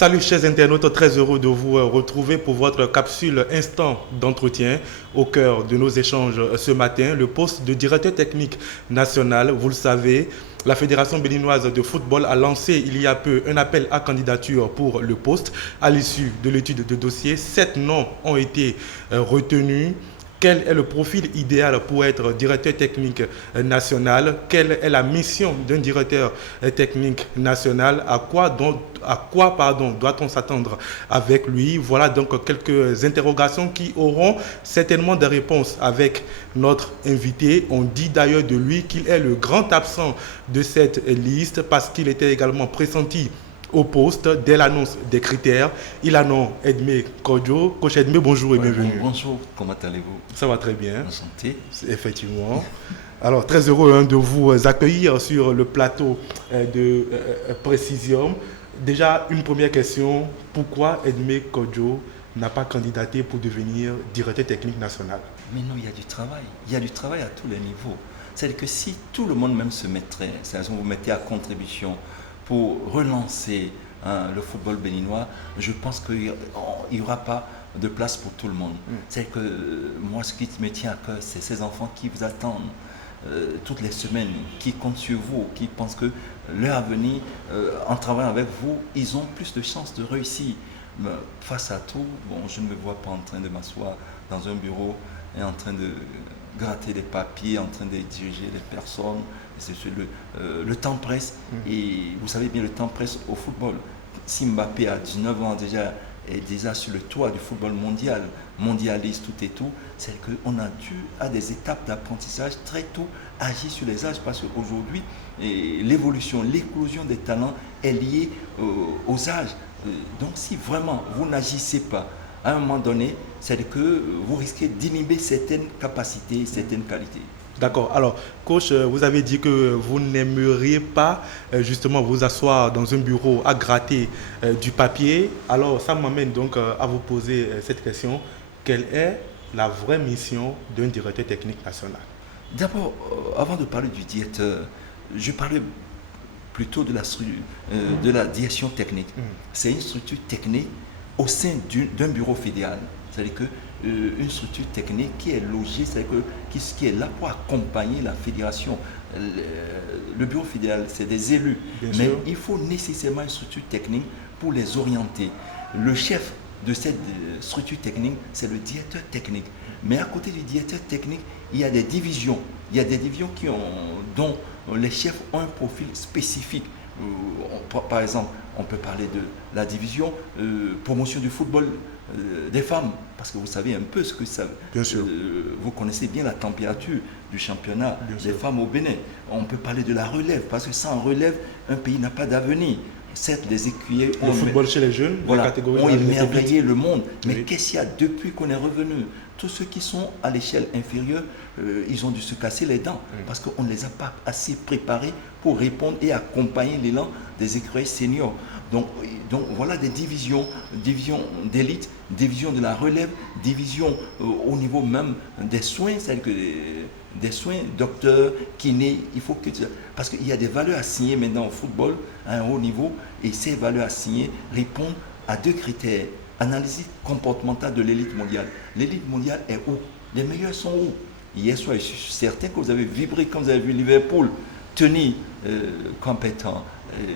Salut chers internautes, très heureux de vous retrouver pour votre capsule instant d'entretien. Au cœur de nos échanges ce matin, le poste de directeur technique national, vous le savez, la Fédération béninoise de football a lancé il y a peu un appel à candidature pour le poste. À l'issue de l'étude de dossier, 7 noms ont été retenus. Quel est le profil idéal pour être directeur technique national? Quelle est la mission d'un directeur technique national? À quoi doit-on s'attendre avec lui? Voilà donc quelques interrogations qui auront certainement des réponses avec notre invité. On dit d'ailleurs de lui qu'il est le grand absent de cette liste parce qu'il était également pressenti au poste dès l'annonce des critères. Il a nom Edmé Kodjo. Coach Edmé, bonjour et bienvenue. Bonjour, comment allez-vous? Ça va très bien. Enchanté. Effectivement. Alors, très heureux de vous accueillir sur le plateau de Précision. Déjà, une première question. Pourquoi Edmé Kodjo n'a pas candidaté pour devenir directeur technique national? Mais non, il y a du travail. Il y a du travail à tous les niveaux. C'est-à-dire que si tout le monde même se mettrait, c'est-à-dire que vous mettez à contribution pour relancer le football béninois, je pense qu'il n'y aura pas de place pour tout le monde. C'est que moi, ce qui me tient à cœur, c'est ces enfants qui vous attendent toutes les semaines, qui comptent sur vous, qui pensent que leur avenir, en travaillant avec vous, ils ont plus de chances de réussir. Mais face à tout, bon, je ne me vois pas en train de m'asseoir dans un bureau et en train de gratter des papiers, en train de diriger les personnes. Le temps presse, et vous savez bien, le temps presse au football. Si Mbappé a 19 ans est déjà sur le toit du football mondial, mondialiste tout et tout, c'est qu'on a dû, à des étapes d'apprentissage très tôt, agir sur les âges, parce qu'aujourd'hui, l'évolution, l'éclosion des talents est liée aux âges. Donc si vraiment vous n'agissez pas, à un moment donné, c'est que vous risquez d'inhiber certaines capacités, certaines qualités. D'accord. Alors, coach, vous avez dit que vous n'aimeriez pas justement vous asseoir dans un bureau à gratter du papier. Alors, ça m'amène donc à vous poser cette question. Quelle est la vraie mission d'un directeur technique national? D'abord, avant de parler du directeur, je parlais plutôt de la direction technique. C'est une structure technique au sein d'un bureau fédéral. C'est-à-dire qu'une structure technique qui est logée, c'est-à-dire qui est là pour accompagner la fédération. Le bureau fédéral, c'est des élus, mais il faut nécessairement une structure technique pour les orienter. Le chef de cette structure technique, c'est le directeur technique. Mais à côté du directeur technique, il y a des divisions. Il y a des divisions dont les chefs ont un profil spécifique. Par exemple, on peut parler de la division promotion du football des femmes, parce que vous savez un peu ce que ça... Bien sûr. Vous connaissez bien la température du championnat des femmes au Bénin. On peut parler de la relève, parce que sans relève, un pays n'a pas d'avenir. Certes, les écuyers le football chez les jeunes, ont émerveillé le monde. Mais qu'est-ce qu'il y a depuis qu'on est revenu? Tous ceux qui sont à l'échelle inférieure, ils ont dû se casser les dents parce qu'on ne les a pas assez préparés pour répondre et accompagner l'élan des écuyers seniors. Donc voilà des divisions d'élite, division de la relève, division au niveau même des soins, c'est-à-dire que des soins, docteurs, kinés, il faut que... Parce qu'il y a des valeurs assignées maintenant au football à un haut niveau, et ces valeurs assignées répondent à 2 critères. Analyse comportementale de l'élite mondiale. L'élite mondiale est où? Les meilleurs sont où? Hier soir, je suis certain que vous avez vibré quand vous avez vu Liverpool tenir compétent.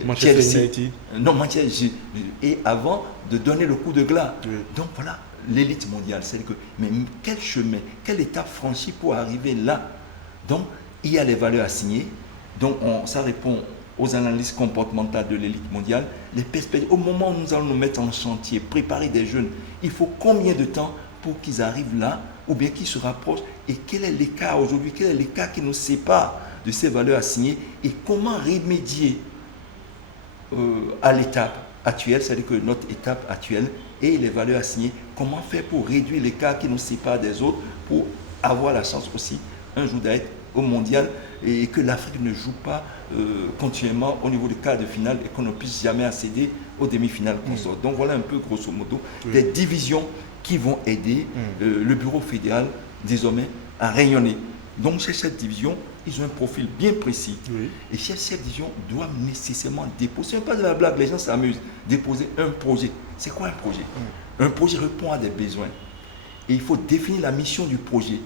Manchester United. Non, Manchester. Et avant de donner le coup de glas. Donc voilà, l'élite mondiale. Mais quel chemin, quelle étape franchie pour arriver là? Donc, il y a les valeurs assignées. Donc, ça répond aux analyses comportementales de l'élite mondiale. Les perspectives, au moment où nous allons nous mettre en chantier, préparer des jeunes, il faut combien de temps pour qu'ils arrivent là, ou bien qu'ils se rapprochent? Et quel est l'écart aujourd'hui? Quel est l'écart qui nous sépare de ces valeurs assignées? Et comment remédier à l'étape actuelle, c'est-à-dire que notre étape actuelle et les valeurs assignées, comment faire pour réduire l'écart qui nous sépare des autres, pour avoir la chance aussi un jour d'être au mondial, et que l'Afrique ne joue pas continuellement au niveau du quart de finale et qu'on ne puisse jamais accéder aux demi-finales consorts. Donc voilà un peu grosso modo des divisions qui vont aider le bureau fédéral désormais à rayonner. Donc c'est cette division ils ont un profil bien précis. Oui. Et chef division doit nécessairement déposer, ce n'est pas de la blague, les gens s'amusent, déposer un projet. C'est quoi un projet? Un projet répond à des besoins. Et il faut définir la mission du projet.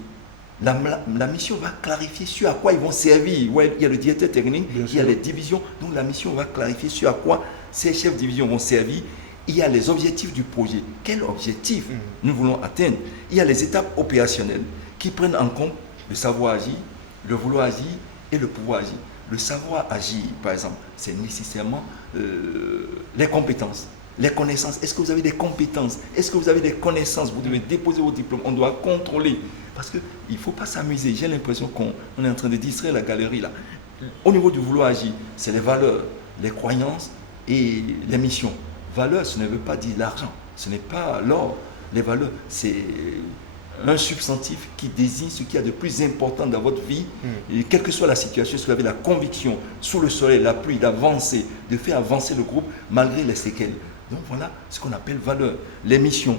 La mission va clarifier sur à quoi ils vont servir. Ouais, il y a le directeur technique, il y a les divisions. Donc la mission va clarifier sur à quoi ces chefs de division vont servir. Il y a les objectifs du projet. Quel objectif nous voulons atteindre? Il y a les étapes opérationnelles qui prennent en compte le savoir agir, le vouloir agir et le pouvoir agir. Le savoir agir, par exemple, c'est nécessairement les compétences. Les connaissances, est-ce que vous avez des compétences? Est-ce que vous avez des connaissances? Vous devez déposer vos diplômes, on doit contrôler. Parce qu'il ne faut pas s'amuser. J'ai l'impression qu'on est en train de distraire la galerie là. Au niveau du vouloir agir, c'est les valeurs, les croyances et les missions. Valeurs, ce ne veut pas dire l'argent, ce n'est pas l'or. Les valeurs, c'est un substantif qui désigne ce qu'il y a de plus important dans votre vie. Et quelle que soit la situation, si vous avez la conviction, sous le soleil, la pluie, d'avancer, de faire avancer le groupe malgré les séquelles. Donc voilà ce qu'on appelle valeur. Les missions,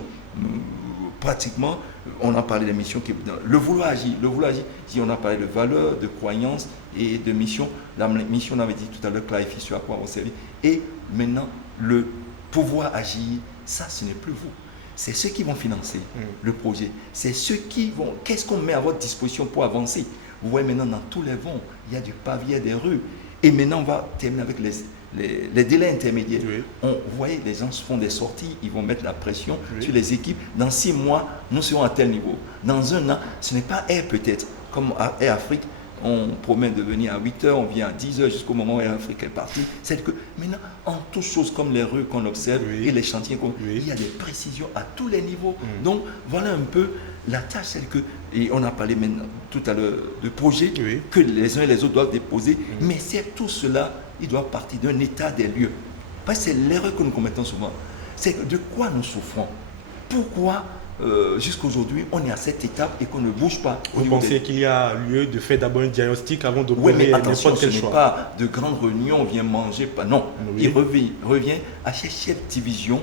pratiquement, on a parlé des missions. Le vouloir agir, si on a parlé de valeur, de croyance et de mission. La mission, on avait dit tout à l'heure, clarifier sur à quoi on servir. Et maintenant, le pouvoir agir, ça, ce n'est plus vous. C'est ceux qui vont financer le projet. C'est ceux qui vont... Qu'est-ce qu'on met à votre disposition pour avancer? Vous voyez maintenant dans tous les vents, il y a du pavé, des rues. Et maintenant, on va terminer avec les délais intermédiaires. Oui. Vous voyez, les gens font des sorties, ils vont mettre la pression sur les équipes. Dans 6 mois, nous serons à tel niveau. Dans 1 an, ce n'est pas Air peut-être, comme à Air Afrique. On promet de venir à 8h, on vient à 10h jusqu'au moment où Air Afrique est parti. C'est que maintenant, en toutes choses comme les rues qu'on observe et les chantiers, il y a des précisions à tous les niveaux. Donc, voilà un peu la tâche, celle que, et on a parlé maintenant tout à l'heure de projets que les uns et les autres doivent déposer, mais c'est tout cela, il doit partir d'un état des lieux. Parce que c'est l'erreur que nous commettons souvent. C'est de quoi nous souffrons? Pourquoi jusqu'à aujourd'hui, on est à cette étape et qu'on ne bouge pas. Vous pensez qu'il y a lieu de faire d'abord un diagnostic avant de prendre n'importe quel choix? Pas de grandes réunions, on vient manger, pas non. Il revient à chaque chef de division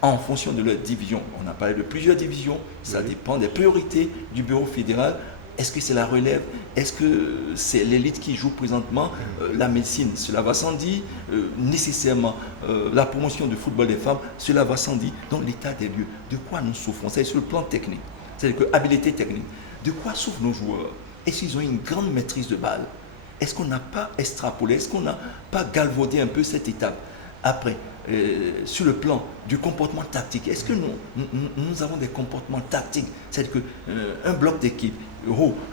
en fonction de leur division. On a parlé de plusieurs divisions, ça dépend des priorités du bureau fédéral. Est-ce que c'est la relève? Est-ce que c'est l'élite qui joue présentement? La médecine, cela va sans dire. Nécessairement, la promotion du football des femmes, cela va sans dire. Donc l'état des lieux, de quoi nous souffrons? C'est sur le plan technique. C'est-à-dire que habilité technique. De quoi souffrent nos joueurs? Est-ce qu'ils ont une grande maîtrise de balle? Est-ce qu'on n'a pas extrapolé? Est-ce qu'on n'a pas galvaudé un peu cette étape? Après, sur le plan du comportement tactique, est-ce que nous avons des comportements tactiques? C'est-à-dire qu'un bloc d'équipe,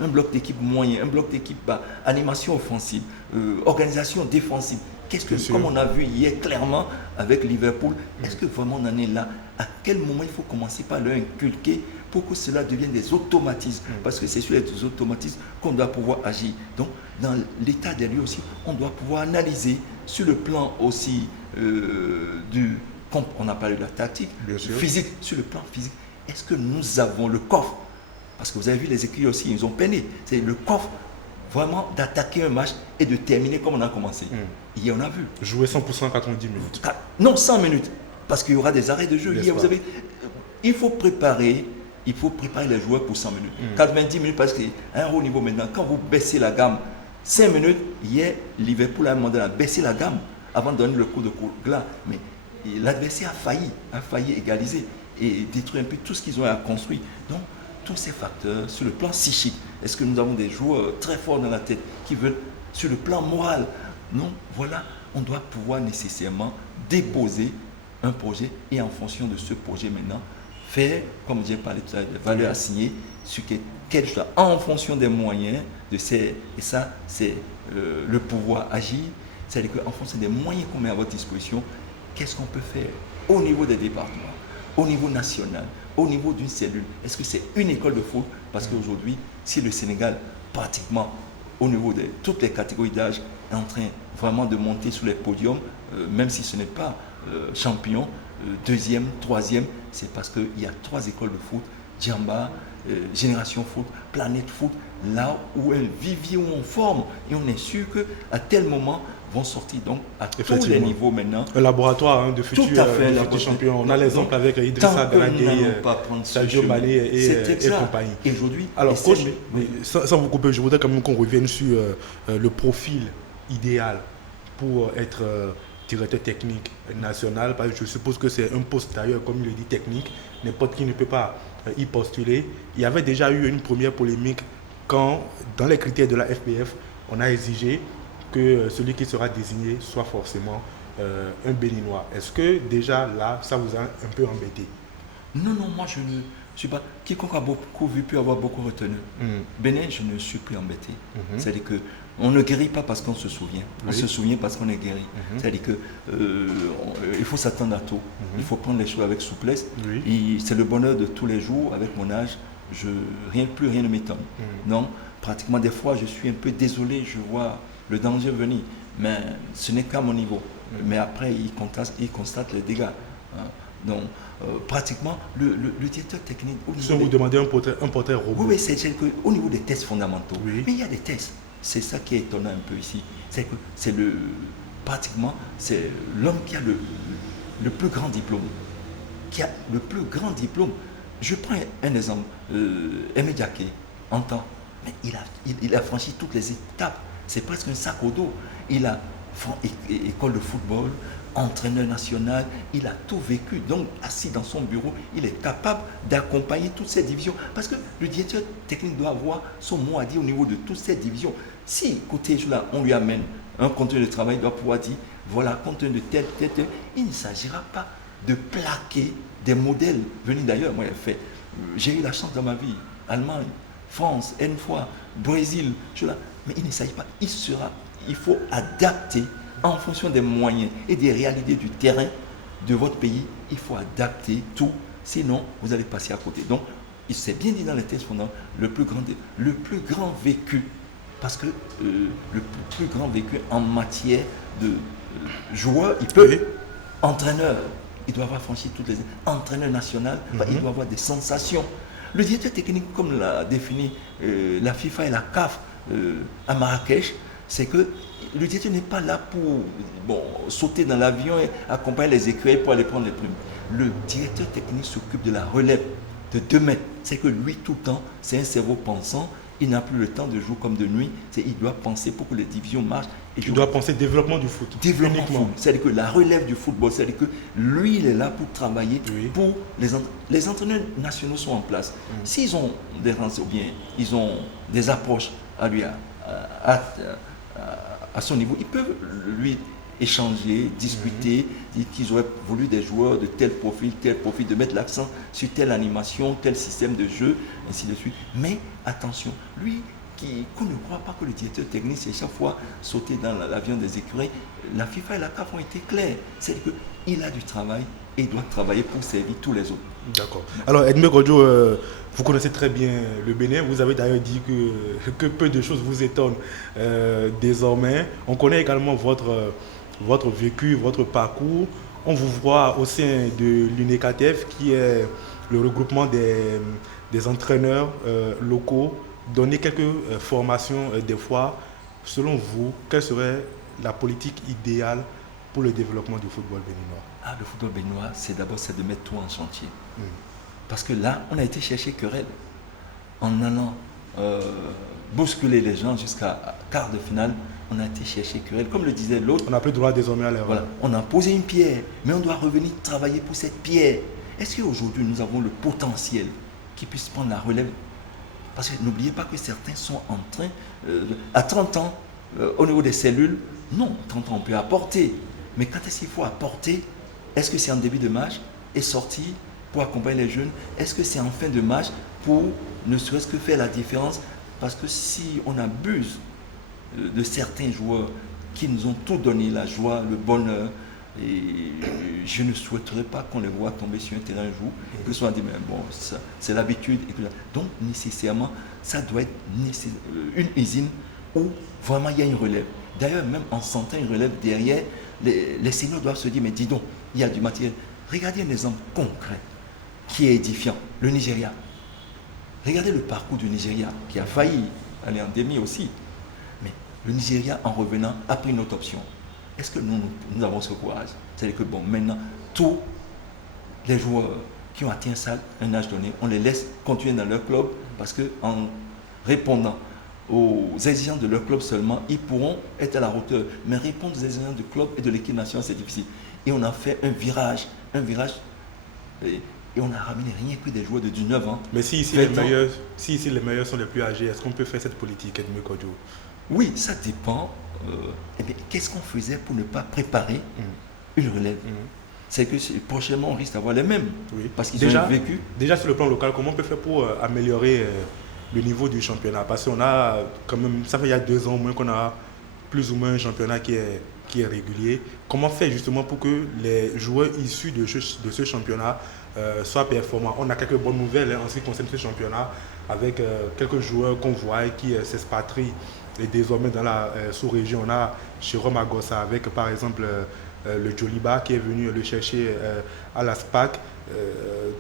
un bloc d'équipe moyen, un bloc d'équipe bas, animation offensive, organisation défensive. Comme on a vu hier clairement avec Liverpool, est-ce que vraiment on en est là? À quel moment il faut commencer par leur inculquer pour que cela devienne des automatismes? Parce que c'est sur les automatismes qu'on doit pouvoir agir. Donc, dans l'état des lieux aussi, on doit pouvoir analyser sur le plan aussi on a parlé de la tactique, physique, sur le plan physique. Est-ce que nous avons le coffre? Parce que vous avez vu les équipes aussi, ils ont peiné. C'est le coffre vraiment d'attaquer un match et de terminer comme on a commencé. Hier, on a vu. Jouer 100% 90 minutes. Non, 100 minutes. Parce qu'il y aura des arrêts de jeu. Hier, il faut préparer les joueurs pour 100 minutes. 90 minutes parce qu'à un haut niveau maintenant, quand vous baissez la gamme, 5 minutes, hier, Liverpool a demandé à baisser la gamme avant de donner le coup de glas. Mais l'adversaire a failli égaliser et détruire un peu tout ce qu'ils ont à construire. Donc, tous ces facteurs, sur le plan psychique, est-ce que nous avons des joueurs très forts dans la tête qui veulent, sur le plan moral? Non, voilà, on doit pouvoir nécessairement déposer un projet et en fonction de ce projet maintenant, faire, comme j'ai parlé tout à l'heure, des valeurs assignées sur quel choix, en fonction des moyens de ces, et ça, c'est le pouvoir agir. C'est-à-dire qu'en fonction des moyens qu'on met à votre disposition, qu'est-ce qu'on peut faire au niveau des départements, au niveau national, au niveau d'une cellule? Est-ce que c'est une école de foot? Parce qu'aujourd'hui, si le Sénégal, pratiquement au niveau de toutes les catégories d'âge, est en train vraiment de monter sur les podiums, même si ce n'est pas champion, deuxième, troisième, c'est parce qu'il y a 3 écoles de foot Djamba, Génération Foot, Planète Foot, là où elles vivent, où on forme. Et on est sûr qu'à tel moment, vont sortir donc à tous les niveaux maintenant. Un laboratoire de futurs champions. On a l'exemple avec Idrissa Gana Gueye, Sadio Mané et compagnie. Et aujourd'hui, alors coach, sans vous couper, je voudrais quand même qu'on revienne sur le profil idéal pour être directeur technique national, parce que je suppose que c'est un poste d'ailleurs, comme il le dit, technique, n'importe qui ne peut pas y postuler. Il y avait déjà eu une première polémique quand, dans les critères de la FPF, on a exigé que celui qui sera désigné soit forcément un Béninois. Est-ce que déjà là, ça vous a un peu embêté? Non, moi je ne suis pas... Quiconque a beaucoup vu peut avoir beaucoup retenu. Bénin, je ne suis plus embêté. C'est-à-dire qu'on ne guérit pas parce qu'on se souvient. On se souvient parce qu'on est guéri. C'est-à-dire qu'il faut s'attendre à tout. Il faut prendre les choses avec souplesse. C'est le bonheur de tous les jours. Avec mon âge, plus rien ne m'étonne. Donc, pratiquement des fois, je suis un peu désolé. Je vois le danger venir, mais ce n'est qu'à mon niveau. Mais après, il constate les dégâts. Donc, pratiquement, le directeur technique... Si vous demandez un portrait robot. Oui, c'est au niveau des tests fondamentaux. Mais il y a des tests. C'est ça qui est étonnant un peu ici. C'est que pratiquement, c'est l'homme qui a le plus grand diplôme. Je prends un exemple. Aimé Diaké, en temps, mais il a franchi toutes les étapes. C'est presque un sac au dos. Il a école de football, entraîneur national, il a tout vécu. Donc, assis dans son bureau, il est capable d'accompagner toutes ces divisions. Parce que le directeur technique doit avoir son mot à dire au niveau de toutes ces divisions. Si, côté là, on lui amène un contenu de travail, il doit pouvoir dire, voilà, contenu de tel. Il ne s'agira pas de plaquer des modèles venus d'ailleurs. Moi, j'ai eu la chance dans ma vie, Allemagne, France, N fois, Brésil, mais il ne s'agit pas, il faut adapter en fonction des moyens et des réalités du terrain de votre pays. Il faut adapter tout, sinon vous allez passer à côté. Donc, il s'est bien dit dans les tests fondamentaux, le plus grand vécu, parce que le plus grand vécu en matière de joueur, il peut, entraîneur, il doit avoir franchi toutes les... Entraîneur national, il doit avoir des sensations. Le directeur technique, comme l'a défini la FIFA et la CAF à Marrakech, c'est que le directeur n'est pas là pour sauter dans l'avion et accompagner les écureuils pour aller prendre les plumes. Le directeur technique s'occupe de la relève de 2 mètres. C'est que lui, tout le temps, c'est un cerveau pensant. Il n'a plus le temps de jouer comme de nuit. Il doit penser pour que les divisions marchent. Il doit penser développement du foot. Développement du foot. C'est-à-dire que la relève du football, c'est-à-dire que lui, il est là pour travailler pour les entraîneurs nationaux sont en place. S'ils ont des renseignements, ou bien ils ont des approches à lui, à son niveau, ils peuvent lui échanger, discuter, dire qu'ils auraient voulu des joueurs de tel profil, de mettre l'accent sur telle animation, tel système de jeu, ainsi de suite. Mais attention, lui, qu'on ne croit pas que le directeur technique, c'est chaque fois sauter dans l'avion des écureuils, la FIFA et la CAF ont été clairs. C'est-à-dire qu'il a du travail et il doit travailler pour servir tous les autres. D'accord. Alors, Edmé Godjo, vous connaissez très bien le Bénin. Vous avez d'ailleurs dit que peu de choses vous étonnent désormais. On connaît également votre vécu, votre parcours. On vous voit au sein de l'UNECATEF, qui est le regroupement des entraîneurs locaux, donner quelques formations des fois. Selon vous, quelle serait la politique idéale pour le développement du football béninois? Le football béninois, c'est de mettre tout en chantier. Parce que là, on a été chercher querelle en allant bousculer les gens jusqu'à quart de finale. On a été chercher querelle. Comme le disait l'autre, on n'a plus droit désormais à l'erreur. Voilà, on a posé une pierre, mais on doit revenir travailler pour cette pierre. Est-ce qu'aujourd'hui, nous avons le potentiel qui puisse prendre la relève? Parce que n'oubliez pas que certains sont en train, à 30 ans, au niveau des cellules, non, 30 ans, on peut apporter. Mais quand est-ce qu'il faut apporter? Est-ce que c'est en début de match et sortir pour accompagner les jeunes? Est-ce que c'est en fin de match pour ne serait-ce que faire la différence? Parce que si on abuse de certains joueurs qui nous ont tout donné, la joie, le bonheur, et je ne souhaiterais pas qu'on les voit tomber sur un terrain un jour, que ce soit dit, mais bon, c'est l'habitude. Donc, nécessairement, ça doit être une usine où vraiment il y a une relève. D'ailleurs, même en sentant une relève derrière, les seniors doivent se dire, mais dis donc, il y a du matériel. Regardez un exemple concret qui est édifiant. Le Nigeria. Regardez le parcours du Nigeria, qui a failli aller en demi aussi. Mais le Nigeria, en revenant, a pris une autre option. Est-ce que nous avons ce courage? C'est-à-dire que maintenant, tous les joueurs qui ont atteint ça, un âge donné, on les laisse continuer dans leur club parce qu'en répondant aux exigences de leur club seulement, ils pourront être à la hauteur. Mais répondre aux exigences du club et de l'équipe nationale, c'est difficile. Et on a fait un virage, et on a ramené rien que des joueurs de 19 ans. Mais si ici les meilleurs sont les plus âgés, est-ce qu'on peut faire cette politique, Edmé Kodjo? Oui, ça dépend. Qu'est-ce qu'on faisait pour ne pas préparer une relève? C'est que prochainement, on risque d'avoir les mêmes. Oui. Parce qu'ils ont vécu. Déjà, sur le plan local, comment on peut faire pour améliorer le niveau du championnat? Parce qu'on a quand même, ça fait il y a 2 ans au moins qu'on a plus ou moins un championnat qui est régulier. Comment faire justement pour que les joueurs issus de ce championnat soient performants? On a quelques bonnes nouvelles en ce qui concerne ce championnat, avec quelques joueurs qu'on voit qui s'expatrient. Et désormais dans la sous-région, on a Jérôme Agossa avec par exemple le Joliba qui est venu le chercher à la SPAC.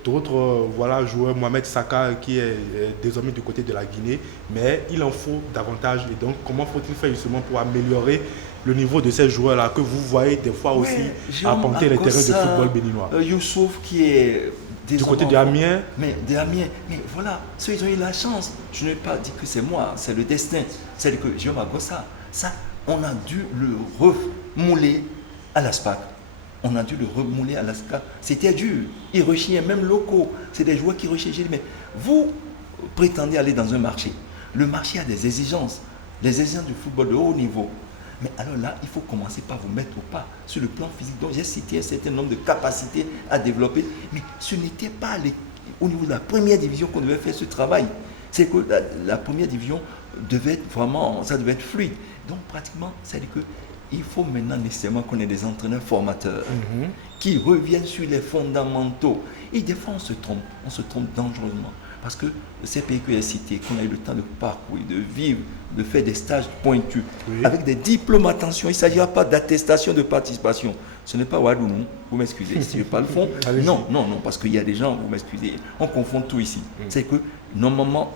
D'autres joueurs, Mohamed Saka qui est désormais du côté de la Guinée. Mais il en faut davantage. Et donc comment faut-il faire justement pour améliorer le niveau de ces joueurs-là que vous voyez des fois aussi arpenter les terrains de football béninois? Youssouf qui est du côté de Amiens. Mais voilà, ceux ils ont eu la chance. Je n'ai pas dit que c'est moi, c'est le destin. C'est que Jérôme Agossa, ça, on a dû le remouler à la SPAC. On a dû le remouler à la SPAC. C'était dur. Ils rechignaient, même locaux. C'est des joueurs qui rechignaient. J'ai dit, mais vous prétendez aller dans un marché. Le marché a des exigences. Les exigences du football de haut niveau. Mais alors là, il faut commencer par vous mettre au pas sur le plan physique. Donc j'ai cité un certain nombre de capacités à développer. Mais ce n'était pas au niveau de la première division qu'on devait faire ce travail. C'est que la première division devait être vraiment, ça devait être fluide. Donc pratiquement, c'est-à-dire qu'il faut maintenant nécessairement qu'on ait des entraîneurs formateurs qui reviennent sur les fondamentaux. Et des fois, on se trompe dangereusement. Parce que ces pays que j'ai cités, qu'on a eu le temps de parcourir, de vivre, de faire des stages pointus, avec des diplômes, attention, il ne s'agira pas d'attestation de participation. Ce n'est pas Wadounou, vous m'excusez, si je ne pas le fond. Non, parce qu'il y a des gens, vous m'excusez, on confond tout ici. C'est que, normalement,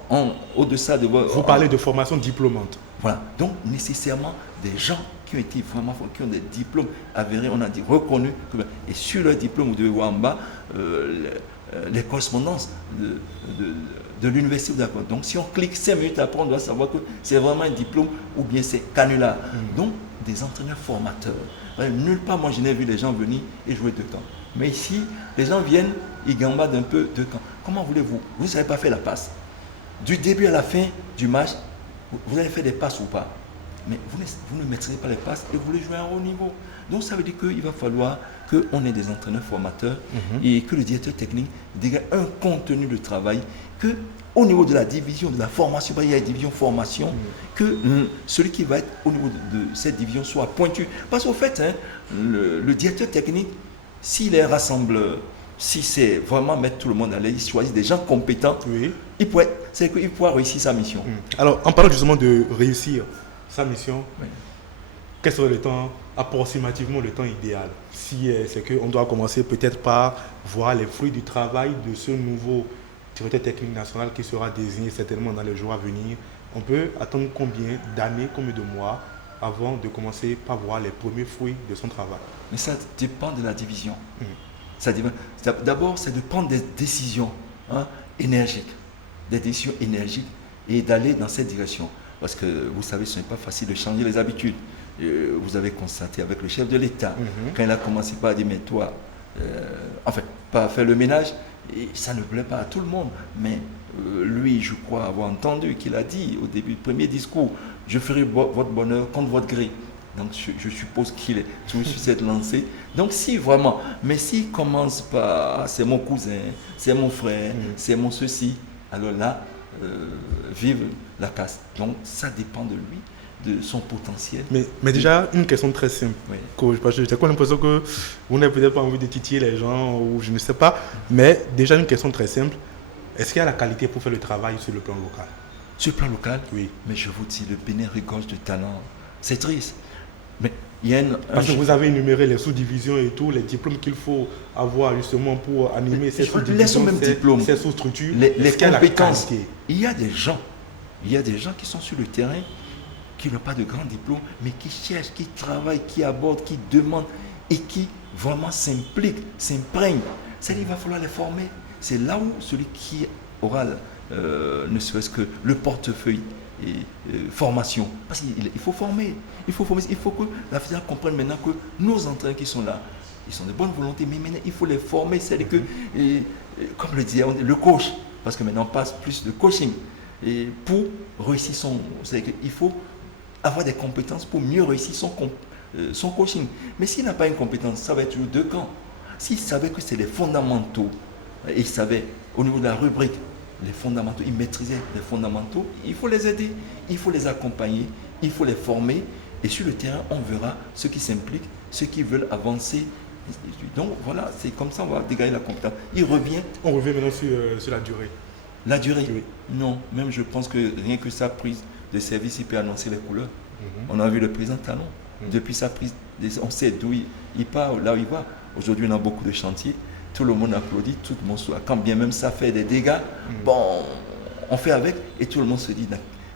au-delà de... Vous parlez de formation diplômante. Voilà, donc nécessairement, des gens qui ont été vraiment, qui ont des diplômes avérés, on a dit reconnus, et sur leur diplôme, vous devez voir en bas, les correspondances de l'université. Donc si on clique 5 minutes après, on doit savoir que c'est vraiment un diplôme ou bien c'est canular. Donc des entraîneurs formateurs. Nulle part, moi je n'ai vu les gens venir et jouer 2 camps. Mais ici, les gens viennent, ils gambadent un peu 2 camps. Comment voulez-vous? Vous ne savez pas faire la passe. Du début à la fin du match, vous allez faire des passes ou pas. Mais vous ne maîtrisez pas les passes et vous voulez jouer à un haut niveau. Donc ça veut dire qu'il va falloir qu'on ait des entraîneurs formateurs et que le directeur technique dégage un contenu de travail que au niveau de la division, de la formation, il y a une division formation, que celui qui va être au niveau de cette division soit pointu. Parce qu'au fait, le directeur technique, s'il est rassembleur, si c'est vraiment mettre tout le monde à l'aise, il choisit des gens compétents, il pourra réussir sa mission. Alors, en parlant justement de réussir sa mission, quel serait le temps, approximativement le temps idéal? Si c'est qu'on doit commencer peut-être par voir les fruits du travail de ce nouveau directeur technique national qui sera désigné certainement dans les jours à venir, on peut attendre combien d'années, combien de mois avant de commencer par voir les premiers fruits de son travail? Mais ça dépend de la division. D'abord, c'est de prendre des décisions énergiques, et d'aller dans cette direction. Parce que vous savez, ce n'est pas facile de changer les habitudes. Vous avez constaté avec le chef de l'État, quand il a commencé par dire, mais toi, pas faire le ménage, et ça ne plaît pas à tout le monde. Mais lui, je crois avoir entendu qu'il a dit au début du premier discours, je ferai votre bonheur contre votre gré. Donc je suppose qu'il est sur cette lancée. Donc si vraiment, mais s'il commence par c'est mon cousin, c'est mon frère, c'est mon ceci, alors là, vive la casse. Donc ça dépend de lui, de son potentiel. Mais déjà, une question très simple. Parce que j'ai l'impression que vous n'avez peut-être pas envie de titiller les gens, ou je ne sais pas. Mais déjà, une question très simple. Est-ce qu'il y a la qualité pour faire le travail sur le plan local? Sur le plan local? Oui. Mais je vous dis, le Bénin regorge de talent. C'est triste. Mais il y a Parce que vous avez énuméré les sous-divisions et tout, les diplômes qu'il faut avoir justement pour animer ces sous-divisions, ces sous-structures, les compétences. Il y a des gens qui sont sur le terrain, qui n'ont pas de grands diplômes, mais qui cherchent, qui travaillent, qui abordent, qui demandent et qui vraiment s'impliquent, s'imprègnent. C'est-à-dire qu'il va falloir les former. C'est là où celui qui aura ne serait-ce que le portefeuille et formation. Parce qu'il faut former. Il faut que la fédération comprenne maintenant que nos entraîneurs qui sont là, ils sont de bonne volonté, mais maintenant il faut les former. C'est-à-dire que, comme le disait, le coach, parce que maintenant on passe plus de coaching. Et pour réussir c'est-à-dire qu'il faut avoir des compétences pour mieux réussir son coaching. Mais s'il n'a pas une compétence, ça va être toujours deux camps. S'il savait que c'est les fondamentaux, et il savait au niveau de la rubrique, les fondamentaux, il maîtrisait les fondamentaux, il faut les aider, il faut les accompagner, il faut les former. Et sur le terrain, on verra ceux qui s'impliquent, ceux qui veulent avancer. Donc voilà, c'est comme ça on va dégager la compétence. On revient maintenant sur la durée. La durée, oui. Non, même je pense que rien que sa prise de service, il peut annoncer les couleurs. On a vu le président Talon. Depuis sa prise, on sait d'où il part, là où il va. Aujourd'hui, on a beaucoup de chantiers. Tout le monde applaudit, tout le monde soit. Quand bien même ça fait des dégâts, bon, on fait avec et tout le monde se dit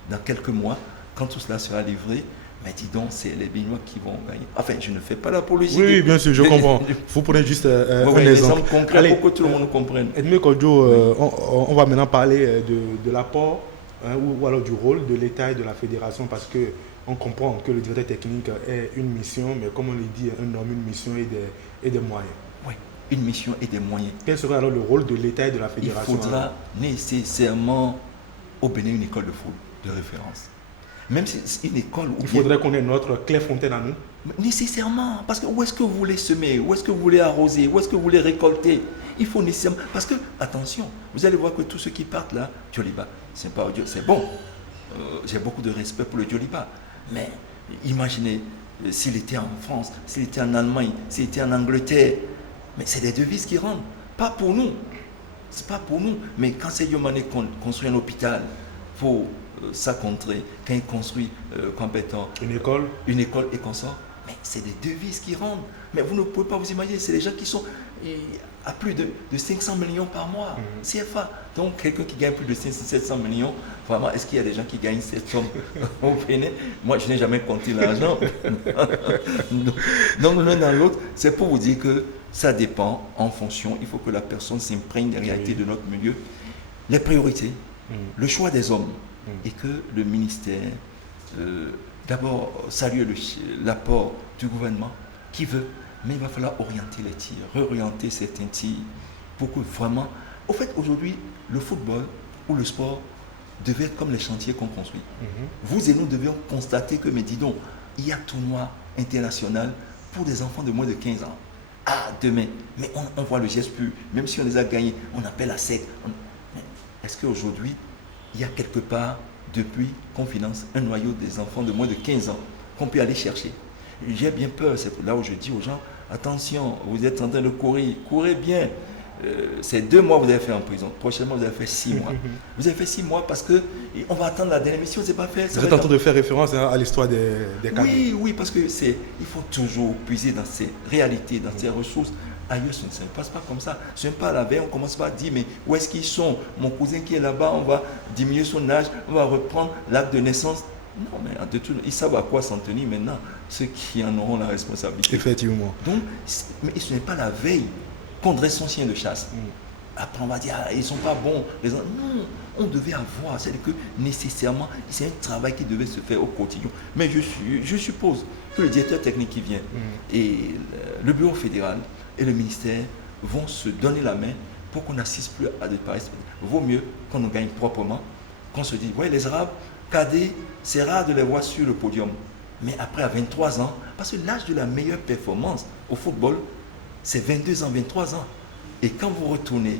dans quelques mois, quand tout cela sera livré, mais dis donc, c'est les Béninois qui vont gagner. Enfin, je ne fais pas l'apologie. Oui, bien sûr, je comprends. Vous prenez juste un exemple concret. Allez, pour que tout le monde comprenne. Edmé Kodjo, on va maintenant parler de l'apport ou alors du rôle de l'État et de la fédération parce qu'on comprend que le directeur technique est une mission, mais comme on le dit, un homme, une mission et des moyens. Oui, une mission et des moyens. Quel serait alors le rôle de l'État et de la fédération? Il faudra nécessairement au Bénin une école de foot de référence. Même si c'est une école où il faudrait qu'on ait notre Clairefontaine à nous. Nécessairement, parce que où est-ce que vous voulez semer, où est-ce que vous voulez arroser, où est-ce que vous voulez récolter? Il faut nécessairement, parce que attention, vous allez voir que tous ceux qui partent là, Djoliba, c'est pas odieux, c'est bon. J'ai beaucoup de respect pour le Djoliba, mais imaginez s'il était en France, s'il était en Allemagne, s'il était en Angleterre, mais c'est des devises qui rentrent, pas pour nous, c'est pas pour nous, mais quand c'est Yomane construit un hôpital pour sa contrée, quand il construit une école et qu'on sort, mais c'est des devises qui rentrent. Mais vous ne pouvez pas vous imaginer, c'est des gens qui sont à plus de 500 millions par mois, CFA. Donc quelqu'un qui gagne plus de 700 millions, vraiment, est-ce qu'il y a des gens qui gagnent cette somme au Bénin? Moi, je n'ai jamais compté l'argent. Donc l'un dans l'autre, c'est pour vous dire que ça dépend en fonction, il faut que la personne s'imprègne des réalités de notre milieu, les priorités, le choix des hommes. Et que le ministère, d'abord, salue l'apport du gouvernement qui veut, mais il va falloir orienter les tirs, réorienter certains tirs pour que vraiment... Au fait, aujourd'hui, le football ou le sport devait être comme les chantiers qu'on construit. Vous et nous devions constater que, mais dis donc, il y a tournoi international pour des enfants de moins de 15 ans. Ah, demain, mais on voit le geste plus, même si on les a gagnés, on appelle à sec. Est-ce qu'aujourd'hui, il y a quelque part, depuis qu'on finance un noyau des enfants de moins de 15 ans, qu'on peut aller chercher? J'ai bien peur, c'est là où je dis aux gens, attention, vous êtes en train de courir, courez bien. C'est 2 mois que vous avez fait en prison, prochainement vous avez fait 6 mois. Vous avez fait 6 mois parce qu'on va attendre la dernière mission, c'est pas fait. Vous êtes en train de faire référence à l'histoire des cadres. Oui, parce que il faut toujours puiser dans ces réalités, dans ces ressources. Ailleurs, ça ne se passe pas comme ça. Ce n'est pas la veille, on commence pas à dire, mais où est-ce qu'ils sont? Mon cousin qui est là-bas, on va diminuer son âge, on va reprendre l'acte de naissance. Non, mais de tout, ils savent à quoi s'en tenir maintenant, ceux qui en auront la responsabilité. Effectivement. Donc, mais ce n'est pas la veille qu'on dresse son chien de chasse. Après, on va dire, ils ne sont pas bons. Non, on devait avoir, c'est-à-dire que nécessairement, c'est un travail qui devait se faire au quotidien. Mais je suppose que le directeur technique qui vient et le bureau fédéral et le ministère vont se donner la main pour qu'on n'assiste plus à de pareils. Vaut mieux qu'on nous gagne proprement, qu'on se dise, ouais, les Arabes, cadets, c'est rare de les voir sur le podium. Mais après, à 23 ans, parce que l'âge de la meilleure performance au football, c'est 22 ans, 23 ans. Et quand vous retournez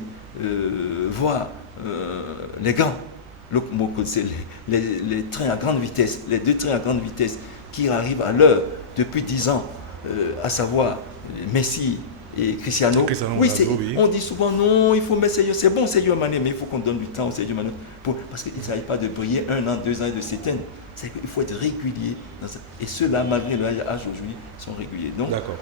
voir les grands, les trains à grande vitesse, les 2 trains à grande vitesse qui arrivent à l'heure depuis 10 ans, à savoir Messi et Cristiano. Oui, on dit souvent non, il faut mettre Sadio. C'est bon Sadio Mané, mais il faut qu'on donne du temps au Sadio Mané parce qu'il ne s'agit pas de briller 1 an, 2 ans et de s'éteindre. C'est qu'il faut être régulier. Et ceux-là, malgré leur âge aujourd'hui, sont réguliers. D'accord.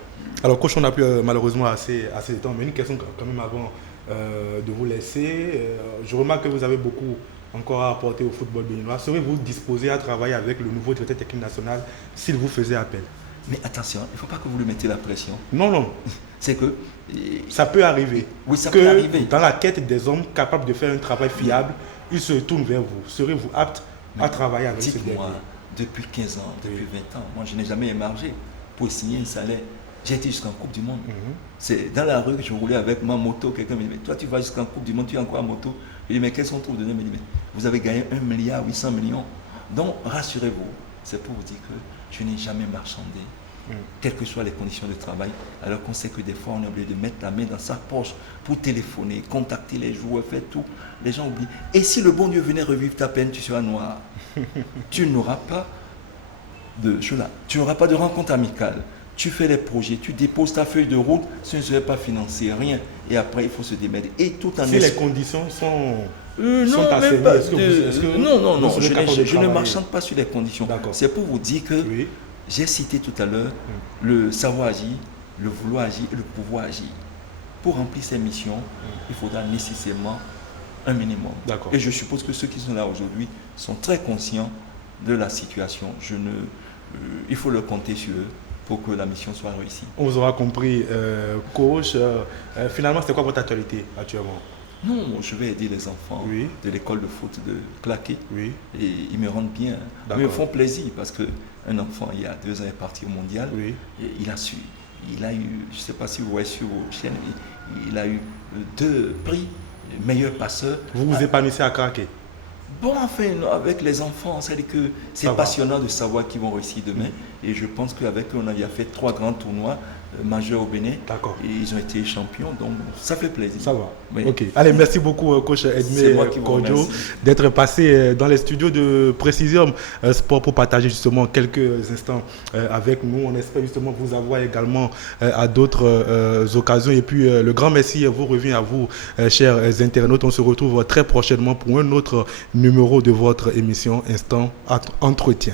Alors, coach, on n'a plus malheureusement assez de temps, mais une question quand même avant de vous laisser. Je remarque que vous avez beaucoup encore à apporter au football béninois. Serez-vous disposé à travailler avec le nouveau directeur technique national s'il vous faisait appel? Mais attention, il ne faut pas que vous lui mettez la pression. Non. C'est que... Ça peut arriver. Oui, ça peut arriver. Dans la quête des hommes capables de faire un travail fiable, ils se tournent vers vous. Serez-vous apte à travailler avec ces derniers? Depuis 15 ans, depuis 20 ans, moi je n'ai jamais émargé pour signer un salaire. J'ai été jusqu'en Coupe du Monde. C'est dans la rue que je roulais avec ma moto. Quelqu'un me dit, mais toi tu vas jusqu'en Coupe du Monde, tu es encore en moto. Je dis, mais quels sont tous vous donner? Il me dit, mais vous avez gagné 1,8 milliard. Donc rassurez-vous, c'est pour vous dire que je n'ai jamais marchandé, quelles que soient les conditions de travail, alors qu'on sait que des fois on est obligé de mettre la main dans sa poche pour téléphoner, contacter les joueurs, faire tout. Les gens oublient. Et si le bon Dieu venait revivre ta peine, tu seras noir. Tu n'auras pas de rencontre amicale. Tu fais les projets, tu déposes ta feuille de route, ce ne serait pas financé, rien. Et après, il faut se démerder. Et tout en si les conditions sont assez non, je ne marchande pas sur les conditions. C'est pour vous dire que j'ai cité tout à l'heure le savoir agir, le vouloir agir et le pouvoir agir. Pour remplir ces missions, il faudra nécessairement un minimum. Et je suppose que ceux qui sont là aujourd'hui sont très conscients de la situation. Il faut leur compter sur eux pour que la mission soit réussie. On vous aura compris, coach. Finalement, c'est quoi votre actualité actuellement? Non, je vais aider les enfants de l'école de foot de Claqué. Et ils me rendent bien. Ils me font plaisir parce qu'un enfant, il y a 2 ans, est parti au mondial. Et il a su. Il a eu, je ne sais pas si vous voyez sur vos chaînes, il a eu 2 prix, meilleur passeur. Vous vous épanouissez à Claqué? Bon, enfin, avec les enfants, c'est-à-dire que c'est passionnant de savoir qu'ils vont réussir demain. Et je pense qu'avec eux, on a fait 3 grands tournois majeurs au Bénin. Et ils ont été champions, donc ça fait plaisir. Ça va. Ok. Allez, merci beaucoup, coach Edmé Cordio, d'être passé dans les studios de Précision Sport pour partager justement quelques instants avec nous. On espère justement vous avoir également à d'autres occasions. Et puis, le grand merci vous revient à vous, chers internautes. On se retrouve très prochainement pour un autre numéro de votre émission Instant Entretien.